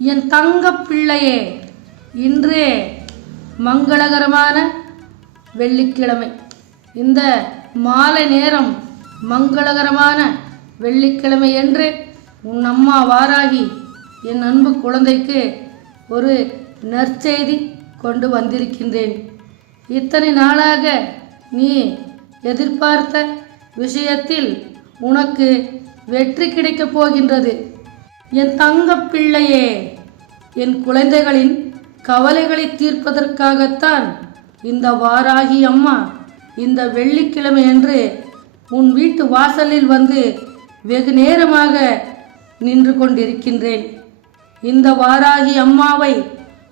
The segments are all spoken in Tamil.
என் தங்க பிள்ளையே இன்றே மங்களகரமான வெள்ளிக்கிழமை. இந்த மாலை நேரம் மங்களகரமான வெள்ளிக்கிழமை என்று உன் அம்மா வாராகி என் அன்பு குழந்தைக்கு ஒரு நற்செய்தி கொண்டு வந்திருக்கின்றேன். இத்தனை நாளாக நீ எதிர்பார்த்த விஷயத்தில் உனக்கு வெற்றி கிடைக்கப் போகின்றது. என் தங்க பிள்ளையே என் குழந்தைகளின் கவலைகளை தீர்ப்பதற்காகத்தான் இந்த வாராகி அம்மா இந்த வெள்ளிக்கிழமை என்று உன் வீட்டு வாசலில் வந்து வெகு நேரமாக நின்று கொண்டிருக்கின்றேன். இந்த வாராகி அம்மாவை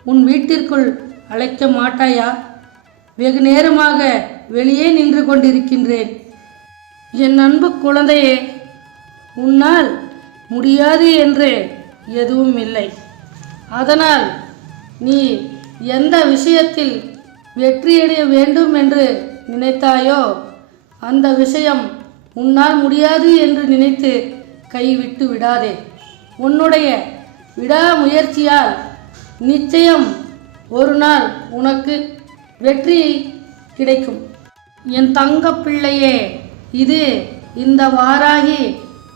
உன் வீட்டிற்குள் அழைக்க மாட்டாயா? வெகு நேரமாக வெளியே நின்று கொண்டிருக்கின்றேன். என் அன்பு குழந்தையே உன்னால் முடியாது என்று எதுவும் இல்லை. அதனால் நீ எந்த விஷயத்தில் வெற்றியடைய வேண்டும் என்று நினைத்தாயோ அந்த விஷயம் உன்னால் முடியாது என்று நினைத்து கைவிட்டு விடாதே. உன்னுடைய விடாமுயற்சியால் நிச்சயம் ஒரு நாள் உனக்கு வெற்றி கிடைக்கும். என் தங்க பிள்ளையே இது இந்த வாராகி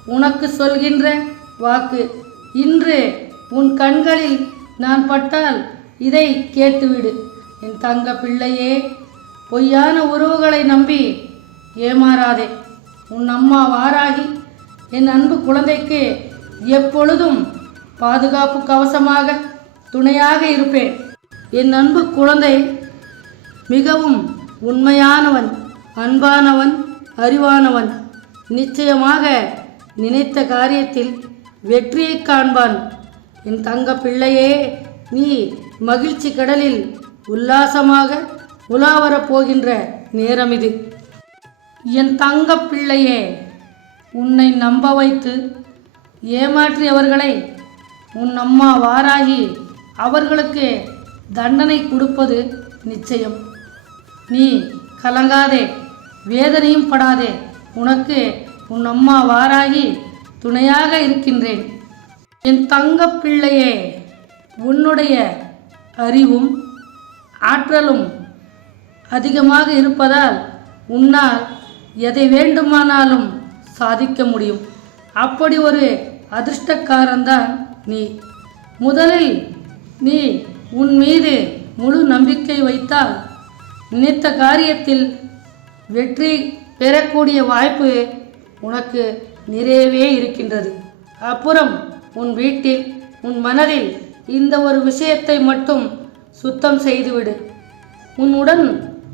உனக்கு சொல்கின்ற வாக்கு இன்று உன் கண்களில் நான் பட்டால் இதை கேட்டுவிடு. என் தங்க பிள்ளையே பொய்யான உறவுகளை நம்பி ஏமாறாதே. உன் அம்மா வாராகி என் அன்பு குழந்தைக்கு எப்பொழுதும் பாதுகாப்பு கவசமாக துணையாக இருப்பேன் என் அன்பு குழந்தை மிகவும் உண்மையானவன் அன்பானவன் அறிவானவன். நிச்சயமாக நினைத்த காரியத்தில் வெற்றியை காண்பான். என் தங்க பிள்ளையே நீ மகிழ்ச்சி கடலில் உல்லாசமாக உலாவரப் போகின்ற நேரம் இது. என் தங்க பிள்ளையே உன்னை நம்ப வைத்து ஏமாற்றியவர்களை உன் அம்மா வாராகி அவர்களுக்கு தண்டனை கொடுப்பது நிச்சயம். நீ கலங்காதே வேதனையும் படாதே உனக்கு உன் அம்மா வாராகி துணையாக இருக்கின்றேன். என் தங்க பிள்ளையே உன்னுடைய அறிவும் ஆற்றலும் அதிகமாக இருப்பதால் உன்னால் எதை வேண்டுமானாலும் சாதிக்க முடியும். அப்படி ஒரு அதிர்ஷ்டக்காரன்தான் நீ. முதலில் நீ உன் மீது முழு நம்பிக்கை வைத்தால் நினைத்த காரியத்தில் வெற்றி பெறக்கூடிய வாய்ப்பு உனக்கு நிறையவே இருக்கின்றது. அப்புறம் உன் வீட்டில் உன் மனதில் இந்த ஒரு விஷயத்தை மட்டும் சுத்தம் செய்துவிடு. உன்னுடன்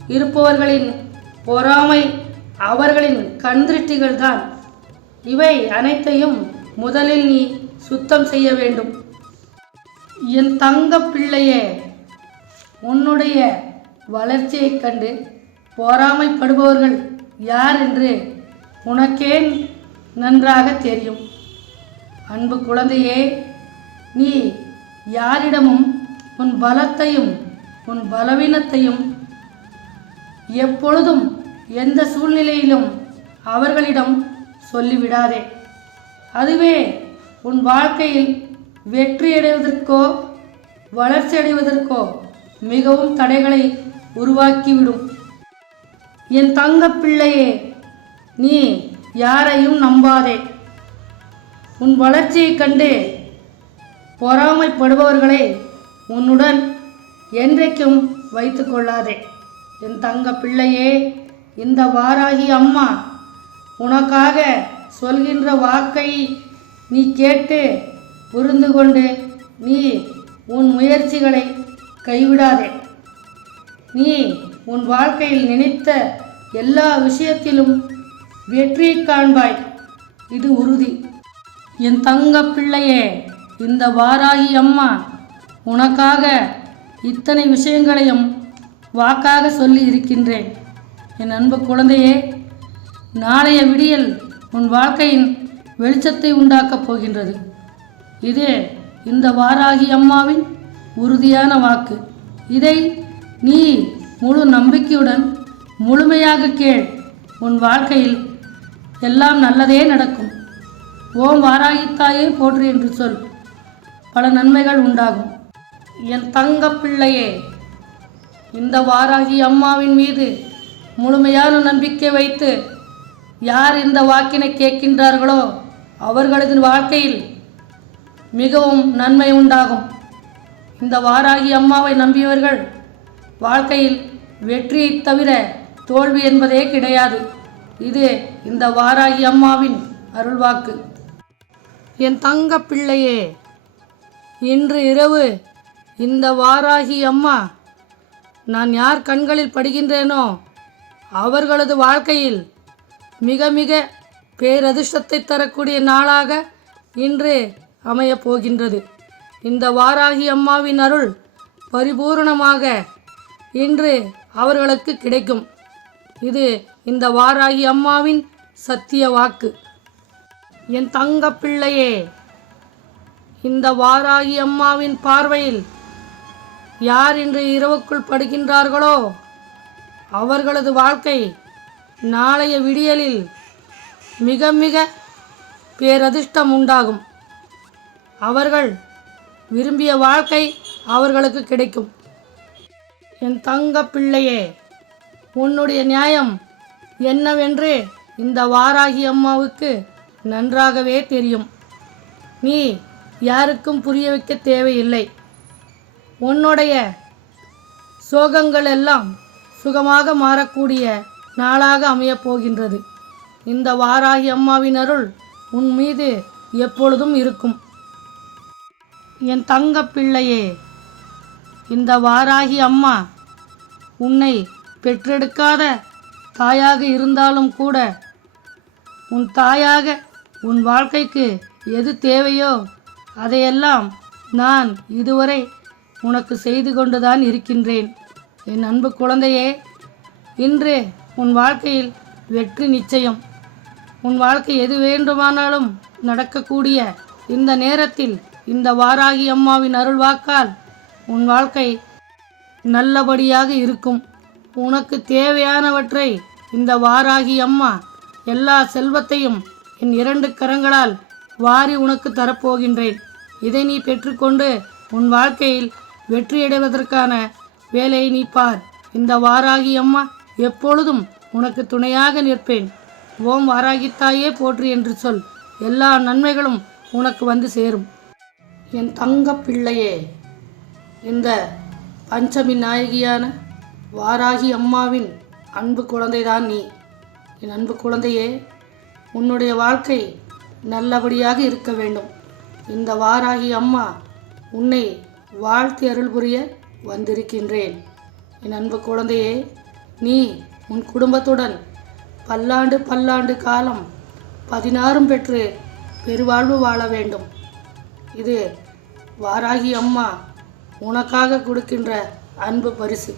இருப்பவர்களின் பொறாமை அவர்களின் கண்திருஷ்டிகள் தான் இவை அனைத்தையும் முதலில் நீ சுத்தம் செய்ய வேண்டும். என் தங்க பிள்ளையே உன்னுடைய வளர்ச்சியைக் கண்டு பொறாமைப்படுபவர்கள் யார் என்று உனக்கே நன்றாக தெரியும். அன்பு குழந்தையே நீ யாரிடமும் உன் பலத்தையும் உன் பலவீனத்தையும் எப்பொழுதும் எந்த சூழ்நிலையிலும் அவர்களிடம் சொல்லிவிடாதே. அதுவே உன் வாழ்க்கையில் வெற்றி அடைவதற்கோ வளர்ச்சி அடைவதற்கோ மிகவும் தடைகளை உருவாக்கிவிடும். என் தங்க பிள்ளையே நீ யாரையும் நம்பாதே. உன் வளர்ச்சியைக் கண்டு பொறாமைப்படுபவர்களை உன்னுடன் என்றைக்கும் வைத்து கொள்ளாதே. என் தங்க பிள்ளையே இந்த வாராகி அம்மா உனக்காக சொல்கின்ற வாக்கை நீ கேட்டு புரிந்து கொண்டு நீ உன் முயற்சிகளை கைவிடாதே. நீ உன் வாழ்க்கையில் நினைத்த எல்லா விஷயத்திலும் வெற்றி காண்பாய். இது உறுதி. என் தங்க பிள்ளையே இந்த வாராகி அம்மா உனக்காக இத்தனை விஷயங்களையும் வாக்காக சொல்லி இருக்கின்றேன். என் அன்பு குழந்தையே நாளைய விடியல் உன் வாழ்க்கையின் வெளிச்சத்தை உண்டாக்கப் போகின்றது. இது இந்த வாராகி அம்மாவின் உறுதியான வாக்கு. இதை நீ முழு நம்பிக்கையுடன் முழுமையாக கேள். உன் வாழ்க்கையில் எல்லாம் நல்லதே நடக்கும். ஓம் வாராகி தாயே போற்று என்று சொல். பல நன்மைகள் உண்டாகும். என் தங்க பிள்ளையே இந்த வாராகி அம்மாவின் மீது முழுமையான நம்பிக்கை வைத்து யார் இந்த வாக்கினை கேட்கின்றார்களோ அவர்களது வாழ்க்கையில் மிகவும் நன்மை உண்டாகும். இந்த வாராகி அம்மாவை நம்பியவர்கள் வாழ்க்கையில் வெற்றியை தவிர தோல்வி என்பதே கிடையாது. இது இந்த வாராகி அம்மாவின் அருள்வாக்கு. என் தங்க பிள்ளையே இன்று இரவு இந்த வாராகி அம்மா நான் யார் கண்களில் படுகின்றேனோ அவர்களது வாழ்க்கையில் மிக மிக பேரதிர்ஷ்டத்தை தரக்கூடிய நாளாக இன்று அமையப் போகின்றது. இந்த வாராகி அம்மாவின் அருள் பரிபூரணமாக இன்று அவர்களுக்கு கிடைக்கும். இது இந்த வாராகி அம்மாவின் சத்திய வாக்கு. என் தங்க பிள்ளையே இந்த வாராகி அம்மாவின் பார்வையில் யார் இன்று இரவுக்குள் படுகின்றார்களோ அவர்களது வாழ்க்கை நாளைய விடியலில் மிக மிக பேரதிர்ஷ்டம் உண்டாகும். அவர்கள் விரும்பிய வாழ்க்கை அவர்களுக்கு கிடைக்கும். என் தங்க பிள்ளையே உன்னுடைய நியாயம் என்னவென்று இந்த வாராகி அம்மாவுக்கு நன்றாகவே தெரியும். நீ யாருக்கும் புரிய வைக்க தேவையில்லை. உன்னுடைய சோகங்கள் எல்லாம் சுகமாக மாறக்கூடிய நாளாக அமையப் போகின்றது. இந்த வாராகி அம்மாவின் அருள் உன் மீது எப்பொழுதும் இருக்கும். என் தங்க பிள்ளையே இந்த வாராகி அம்மா உன்னை பெற்றெடுக்காத தாயாக இருந்தாலும் கூட உன் தாயாக உன் வாழ்க்கைக்கு எது தேவையோ அதையெல்லாம் நான் இதுவரை உனக்கு செய்து கொண்டுதான் இருக்கின்றேன். என் அன்பு குழந்தையே இன்று உன் வாழ்க்கையில் வெற்றி நிச்சயம். உன் வாழ்க்கை எது வேண்டுமானாலும் நடக்கக்கூடிய இந்த நேரத்தில் இந்த வாராகி அம்மாவின் அருள்வாக்கால் உன் வாழ்க்கை நல்லபடியாக இருக்கும். உனக்கு தேவையானவற்றை இந்த வாராகி அம்மா எல்லா செல்வத்தையும் என் இரண்டு கரங்களால் வாரி உனக்கு தரப்போகின்றேன். இதை நீ பெற்றுக்கொண்டு உன் வாழ்க்கையில் வெற்றியடைவதற்கான வேலையை நீ பார். இந்த வாராகி அம்மா எப்பொழுதும் உனக்கு துணையாக நிற்பேன். ஓம் வாராகி தாயே போற்று என்று சொல். எல்லா நன்மைகளும் உனக்கு வந்து சேரும். என் தங்க பிள்ளையே இந்த பஞ்சமி நாயகியான வாராகி அம்மாவின் அன்பு குழந்தைதான் நீ. என் அன்பு குழந்தையே உன்னுடைய வாழ்க்கை நல்லபடியாக இருக்க வேண்டும். இந்த வாராகி அம்மா உன்னை வாழ்த்தி அருள் புரிய வந்திருக்கின்றேன். என் அன்பு குழந்தையே நீ உன் குடும்பத்துடன் பல்லாண்டு பல்லாண்டு காலம் பதினாறும் பெற்று பெருவாழ்வு வாழ வேண்டும். இது வாராகி அம்மா உனக்காக கொடுக்கின்ற அன்பு பரிசு.